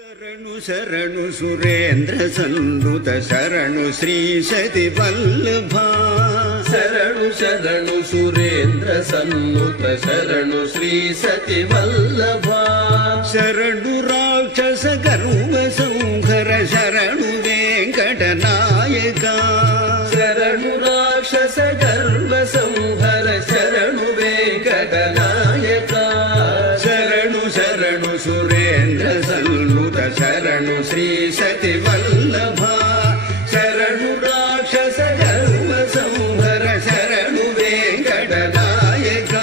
శరణు శరణు సురేంద్ర సందుత శరణు శ్రీ సతి వల్లభ శరణు శరణు సురేంద్ర సన్నుత శరణు శ్రీ సతి వల్లభ శరణు రాక్షస గర్వ సంహర శరణు వెంకట నాయక శరణు రాక్షస గర్వ సంహర శరణు వెంకట నాయక శరణు శరణు సురేంద్ర సన్నుత శరణు శ్రీ సతి వల్లభ శరణు రాక్షస గర్వ సంహర శరణు వెంకట నాయక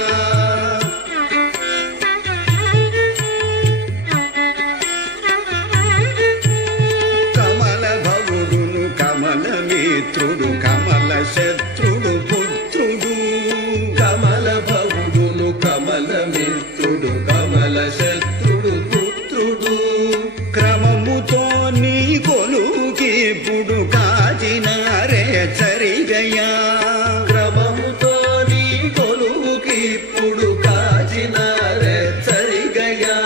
కమల భవుడును కమల మిత్రుడు కమల శత్రుడు పుత్రుడు కమల భవుడును కమల మిత్రుడు కమల శత్రుడు పుత్రుడు క్రమముతో నీ కొలుకిప్పుడు కాచినారే చరిగయా క్రమముతో నీ కొలువుకిప్పుడు కాచినారే సరిగయా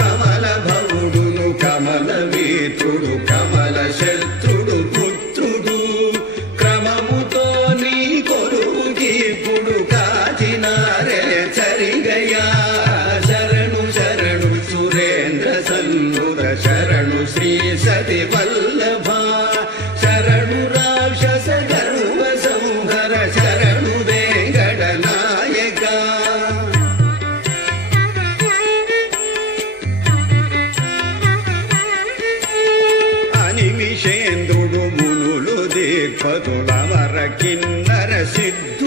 కమల భవుడును కమల మిత్రుడు కమల శత్రుడు పుత్రుడు క్రమముతో నీ కొలుకిప్పుడు కాచినారే చరిగయా శరణు శరణు సురేంద్ర సన్నుత శరణు శ్రీ సతి వల్లభ శరణు రాక్షస గర్వ సంహర శరణు వెంకట నాయక అనిమిషేంద్రుడు మునులు దిక్పతులవర కిన్నర సిద్ధ